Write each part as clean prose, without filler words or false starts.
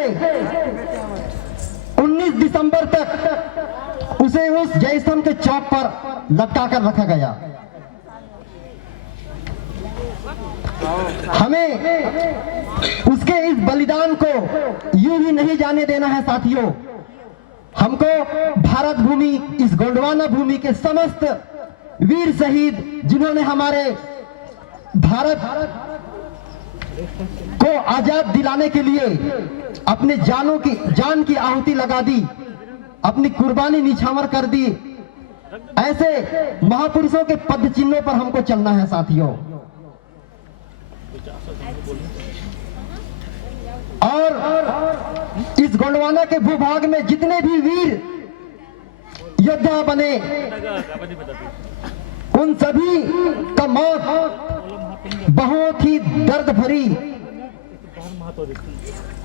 से 19 दिसंबर तक उसे उस जयस्तंभ के चौक पर लटका कर रखा गया। हमें उसके इस बलिदान को यूं ही नहीं जाने देना है साथियों। हमको भारत भूमि, इस गोंडवाना भूमि के समस्त वीर शहीद जिन्होंने हमारे भारत को आजाद दिलाने के लिए अपने जान की आहुति लगा दी, अपनी कुर्बानी निछावर कर दी, ऐसे महापुरुषों के पद चिन्हों पर हमको चलना है साथियों। और इस गोंडवाना के भूभाग में जितने भी वीर योद्धा बने, उन सभी का मौत बहुत ही दर्द भरी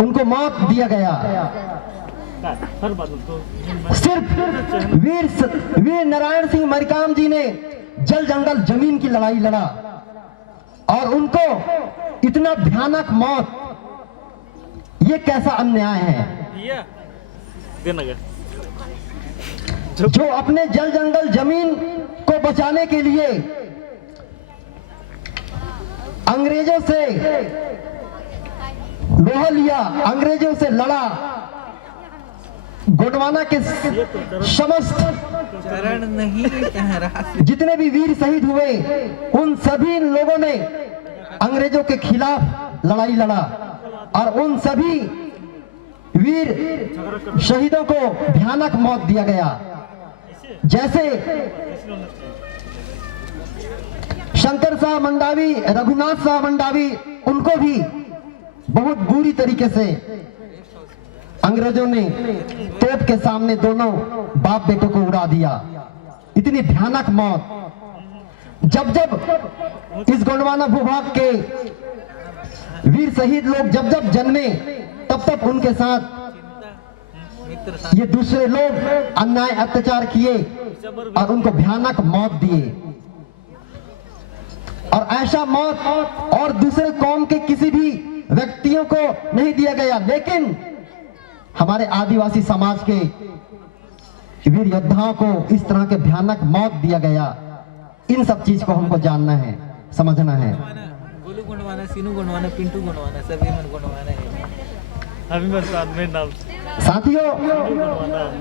उनको मौत दिया गया। सिर्फ वीर नारायण सिंह मरिकाम जी ने जल जंगल जमीन की लड़ाई लड़ा और उनको इतना भयानक मौत, ये कैसा अन्याय है। जो अपने जल जंगल जमीन को बचाने के लिए अंग्रेजों से लोहा लिया, अंग्रेजों से लड़ा, गोंडवाना के समस्त चरण नहीं कह रहा जितने भी वीर शहीद हुए, उन सभी लोगों ने अंग्रेजों के खिलाफ लड़ाई लड़ा और उन सभी वीर शहीदों को भयानक मौत दिया गया। जैसे शंकर साहब मंडावी, रघुनाथ साहब मंडावी, उनको भी बहुत बुरी तरीके से अंग्रेजों ने तोप के सामने दोनों बाप बेटों को उड़ा दिया। इतनी भयानक मौत। जब जब इस गोंडवाना भूभाग के वीर शहीद लोग जब जब जन्मे, तब तब उनके साथ ये दूसरे लोग अन्याय अत्याचार किए और उनको भयानक मौत दिए। और ऐसा मौत और दूसरे कौम के किसी भी व्यक्तियों को नहीं दिया गया, लेकिन हमारे आदिवासी समाज के वीर योद्धाओं को इस तरह के भयानक मौत दिया गया। इन सब चीज को हमको जानना है, समझना है। गोलू गोंडवाना, सीनू गोंडवाना, पिंटू गोंडवाना, सभी मन गोंडवाना है। अभी बरसात में नाम साथियों,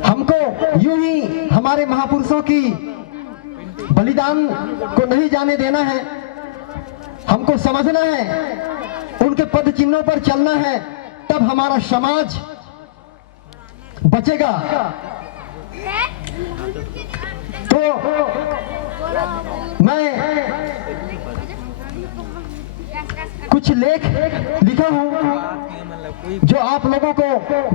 हमको यूं ही हमारे महापुरुषों की बलिदान को नहीं जाने देना है। हमको समझना है, उनके पद चिन्हों पर चलना है, तब हमारा समाज बचेगा। तो मैं कुछ लेख लिखा हूं जो आप लोगों को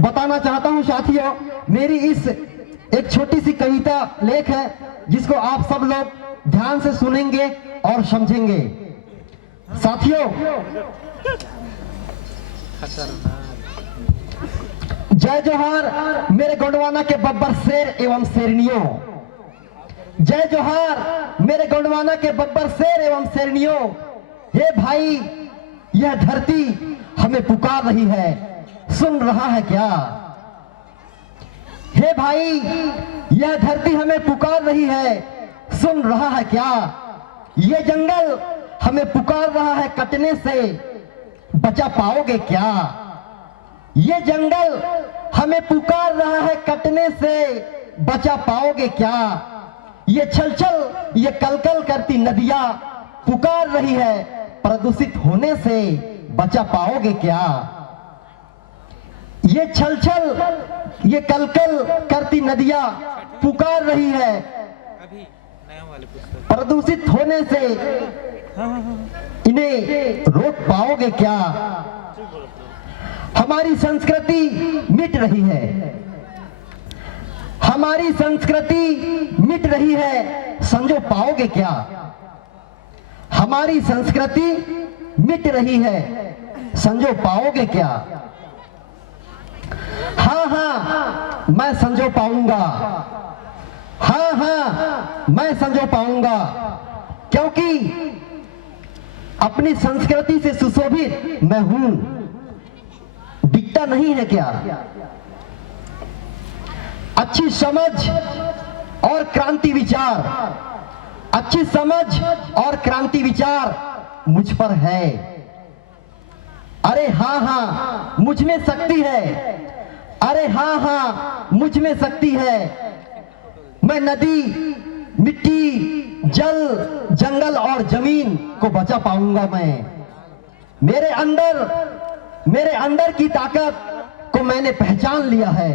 बताना चाहता हूं साथियों। मेरी इस एक छोटी सी कविता लेख है जिसको आप सब लोग ध्यान से सुनेंगे और समझेंगे। साथियों, जय जोहार मेरे गोंडवाना के बब्बर शेर एवं शेरनियों। जय जोहार मेरे गोंडवाना के बब्बर शेर एवं शेरनियों। हे भाई, यह धरती हमें पुकार रही है, सुन रहा है क्या। हे भाई, यह धरती हमें पुकार रही है, सुन रहा है क्या। ये जंगल हमें पुकार रहा है कटने से, बचा पाओगे क्या। ये जंगल हमें पुकार रहा है कटने से, बचा पाओगे क्या। ये छलछल, ये कलकल करती नदियां पुकार रही है, प्रदूषित होने से बचा पाओगे क्या। ये छलछल, ये कलकल करती नदियां पुकार रही है, प्रदूषित होने से इन्हें रोक पाओगे क्या। हमारी संस्कृति मिट रही है, हमारी संस्कृति मिट रही है, समझो पाओगे क्या। हमारी संस्कृति मिट रही है, समझो पाओगे क्या। हाँ हाँ मैं समझो पाऊंगा, हाँ हाँ मैं समझो पाऊंगा, क्योंकि अपनी संस्कृति से सुशोभित मैं हूं। दिखता नहीं है क्या? अच्छी समझ और क्रांति विचार, अच्छी समझ और क्रांति विचार मुझ पर है। अरे हाँ हाँ मुझ में शक्ति है, अरे हाँ हाँ मुझ में शक्ति है। मैं नदी, मिट्टी, जल, जंगल और जमीन को बचा पाऊंगा। मैं मेरे अंदर की ताकत को मैंने पहचान लिया है,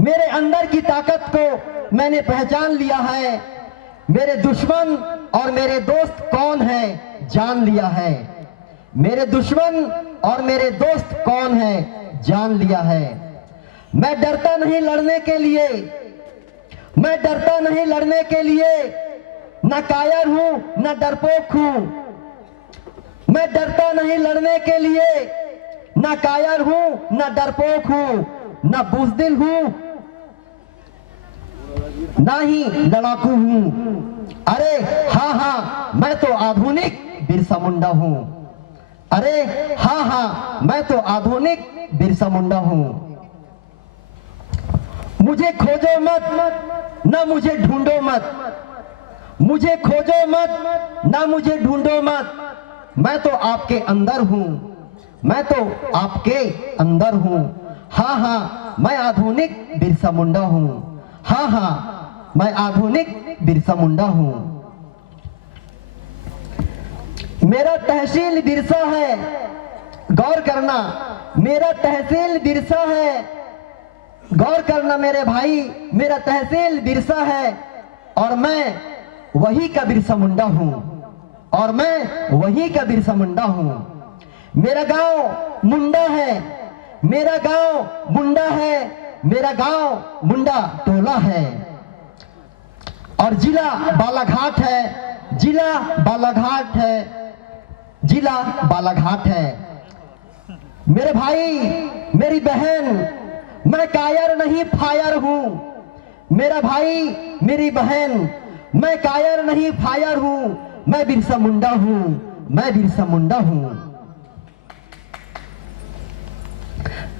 मेरे अंदर की ताकत को मैंने पहचान लिया है। मेरे दुश्मन और मेरे दोस्त कौन है जान लिया है, मेरे दुश्मन और मेरे दोस्त कौन है जान लिया है। मैं डरता नहीं लड़ने के लिए, मैं डरता नहीं लड़ने के लिए, न कायर हूं न डरपोक हूं। मैं डरता नहीं लड़ने के लिए, न कायर हूं न डरपोक हूं, न बुज़दिल हूं ना ही लड़ाकू हूं। अरे हाँ हाँ मैं तो आधुनिक बिरसा मुंडा हूं, अरे हाँ हाँ मैं तो आधुनिक बिरसा मुंडा हूं। मुझे खोजो मत ना मुझे ढूंढो मत, मुझे खोजो मत ना मुझे ढूंढो मत। मैं तो आपके अंदर हूं, मैं तो आपके अंदर हूं। हाँ हाँ मैं आधुनिक बिरसा मुंडा हूं, हाँ हाँ मैं आधुनिक बिरसा मुंडा हूं। मेरा तहसील बिरसा है, गौर करना, मेरा तहसील बिरसा है, गौर करना मेरे भाई, मेरा तहसील बिरसा है और मैं वही का बिरसा मुंडा हूं, और मैं वही का बिरसा मुंडा हूं। मेरा गांव मुंडा है, मेरा गांव मुंडा है, मेरा गांव मुंडा टोला है और जिला बालाघाट है, जिला बालाघाट है, जिला बालाघाट है। मेरे भाई मेरी बहन, मैं कायर नहीं फायर हूं। मेरा भाई मेरी बहन, मैं कायर नहीं फायर हूं। मैं बिरसा मुंडा हूं, मैं बिरसा मुंडा हूं।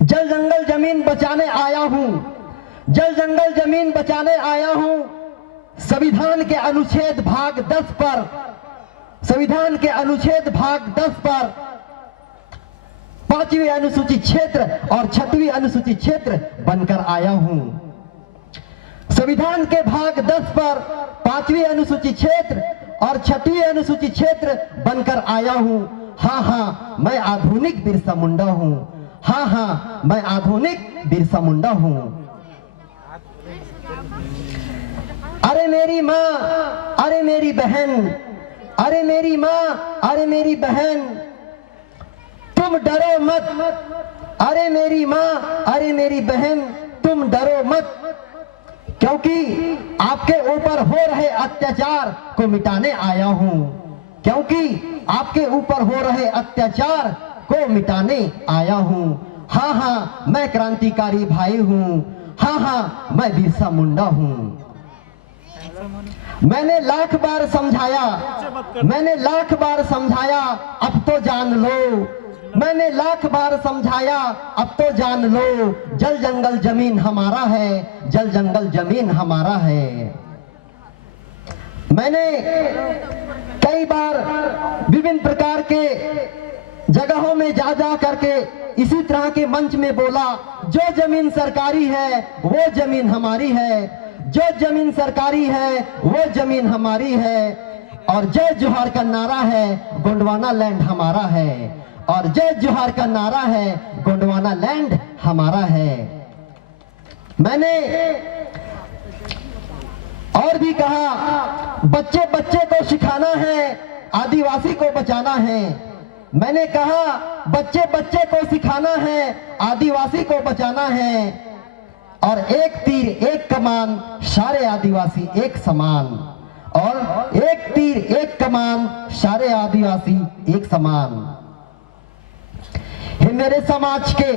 जल जंगल जमीन बचाने आया हूं, जल जंगल जमीन बचाने आया हूं। संविधान के अनुच्छेद भाग 10 पर, संविधान के अनुच्छेद भाग 10 पर 5वीं अनुसूचित क्षेत्र और 6वीं अनुसूचित क्षेत्र बनकर आया हूं। संविधान के भाग 10 पर 5वीं अनुसूचित क्षेत्र और 6वीं अनुसूचित क्षेत्र बनकर आया हूं। हाँ हाँ मैं आधुनिक बिरसा मुंडा हूं, हाँ हाँ मैं आधुनिक बिरसा मुंडा हूं। अरे मेरी माँ, अरे मेरी बहन, अरे मेरी माँ, अरे मेरी बहन, तुम डरो मत। अरे मेरी माँ, अरे मेरी बहन, तुम डरो मत, क्योंकि आपके ऊपर हो रहे अत्याचार को मिटाने आया हूं, क्योंकि आपके ऊपर हो रहे अत्याचार को मिटाने आया हूं। हाँ हाँ मैं क्रांतिकारी भाई हूं, हाँ हाँ मैं बिरसा मुंडा हूं। मैंने लाख बार समझाया, मैंने लाख बार समझाया, अब तो जान लो। मैंने लाख बार समझाया, अब तो जान लो। जल जंगल जमीन हमारा है, जल जंगल जमीन हमारा है। मैंने कई बार विभिन्न प्रकार के जगहों में जा जा करके इसी तरह के मंच में बोला, जो जमीन सरकारी है वो जमीन हमारी है, जो जमीन सरकारी है वो जमीन हमारी है। और जय जोहार का नारा है, गोंडवाना लैंड हमारा है, और जय जोहार का नारा है, गोंडवाना लैंड हमारा है। मैंने और भी कहा, बच्चे बच्चे को सिखाना है, आदिवासी को बचाना है। मैंने कहा बच्चे बच्चे को सिखाना है, आदिवासी को बचाना है। और एक तीर एक कमान, सारे आदिवासी एक समान। और एक तीर एक कमान, सारे आदिवासी एक समान। हे मेरे समाज के,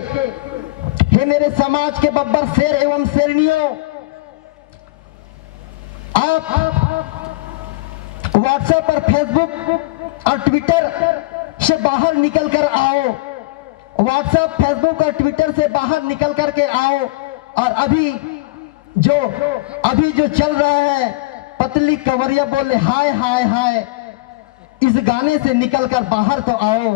हे मेरे समाज के बब्बर शेर एवं शेरनियों, आप व्हाट्सएप और फेसबुक और ट्विटर से बाहर निकल कर आओ व्हाट्सएप, फेसबुक और ट्विटर से बाहर निकल करके आओ और अभी जो चल रहा है, पतली कवरिया बोले हाय हाय हाय, इस गाने से निकलकर बाहर तो आओ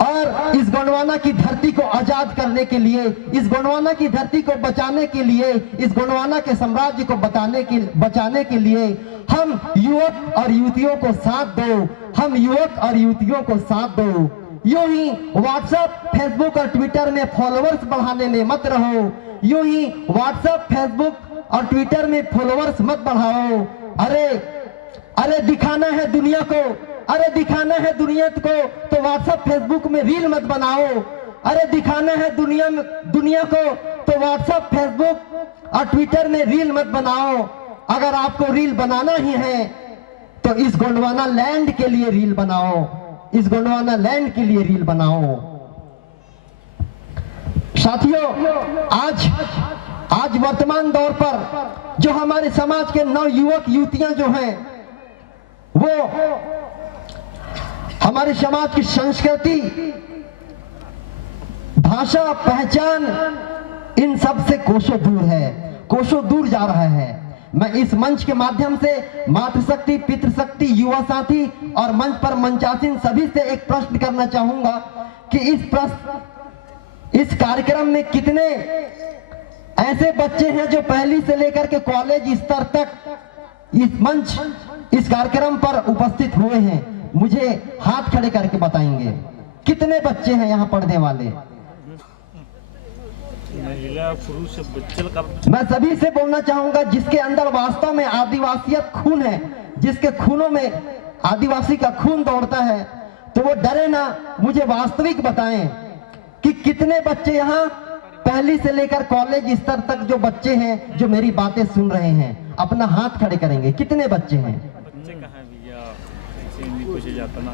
और इस गोंडवाना की धरती को आजाद करने के लिए, इस गोंडवाना की धरती को बचाने के लिए, इस गोंडवाना के साम्राज्य को बचाने के लिए हम युवक और युवतियों को साथ दो, हम युवक और युवतियों को साथ दो। यूं ही व्हाट्सएप, फेसबुक और ट्विटर में फॉलोअर्स बढ़ाने में मत रहो, यूं ही व्हाट्सएप, फेसबुक और ट्विटर में फॉलोअर्स मत बढ़ाओ। अरे दिखाना है दुनिया को, अरे दिखाना है दुनिया को तो व्हाट्सएप, फेसबुक में रील मत बनाओ। अरे दिखाना है दुनिया को तो व्हाट्सएप, फेसबुक और ट्विटर में रील मत बनाओ। अगर आपको रील बनाना ही है तो इस गोंडवाना लैंड के लिए रील बनाओ, इस गोंडवाना लैंड के लिए रील बनाओ। साथियों, आज वर्तमान दौर पर जो हमारे समाज के नव युवक युवतियां जो हैं, वो हमारे समाज की संस्कृति, भाषा, पहचान इन सब से कोसों दूर है, कोसों दूर जा रहा है। मैं इस मंच के माध्यम से मातृशक्ति, पितृशक्ति, युवा साथी और मंच पर मंचासीन सभी से एक प्रश्न करना चाहूंगा कि इस कार्यक्रम में कितने ऐसे बच्चे हैं जो पहली से लेकर के कॉलेज स्तर तक इस कार्यक्रम पर उपस्थित हुए हैं? मुझे हाथ खड़े करके बताएंगे कितने बच्चे हैं यहाँ पढ़ने वाले। मैं सभी से बोलना चाहूंगा जिसके अंदर वास्तव में आदिवासियत खून है, जिसके खूनों में आदिवासी का खून दौड़ता है, तो वो डरे ना, मुझे वास्तविक बताएं कि कितने बच्चे यहाँ पहली से लेकर कॉलेज स्तर तक जो बच्चे हैं जो मेरी बातें सुन रहे हैं, अपना हाथ खड़े करेंगे, कितने बच्चे हैं? बच्चे कहाँ हैं भैया? कुछ जाता ना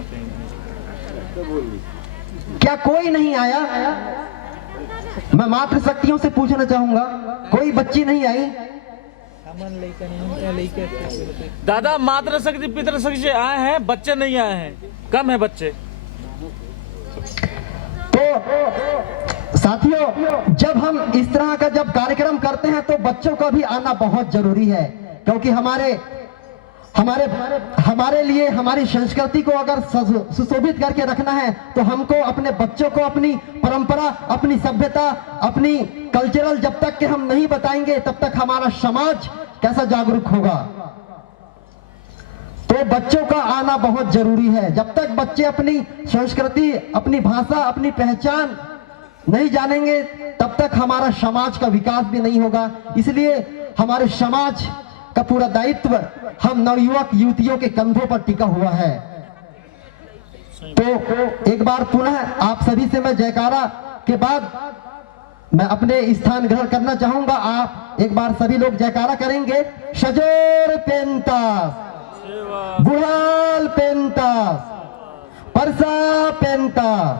क्या कोई नहीं आया? मैं मातृशक्तियों से पूछना चाहूंगा, कोई बच्ची नहीं आई? दादा, मातृशक्ति पितृशक्ति से आए हैं, बच्चे नहीं आए हैं, कम है बच्चे। तो साथियों, जब हम इस तरह का जब कार्यक्रम करते हैं तो बच्चों का भी आना बहुत जरूरी है, क्योंकि हमारे लिए हमारी संस्कृति को अगर सुशोभित करके रखना है तो हमको अपने बच्चों को अपनी परंपरा, अपनी सभ्यता, अपनी कल्चरल जब तक कि हम नहीं बताएंगे तब तक हमारा समाज कैसा जागरूक होगा। तो बच्चों का आना बहुत जरूरी है। जब तक बच्चे अपनी संस्कृति, अपनी भाषा, अपनी पहचान नहीं जानेंगे तब तक हमारा समाज का विकास भी नहीं होगा। इसलिए हमारे समाज का पूरा दायित्व हम नवयुवक युवतियों के कंधों पर टिका हुआ है। तो एक बार पुनः आप सभी से मैं जयकारा के बाद मैं अपने स्थान ग्रहण करना चाहूंगा। आप एक बार सभी लोग जयकारा करेंगे। सजोर पेंतास, बुढ़ाल पेंतास, परसा पेंतास,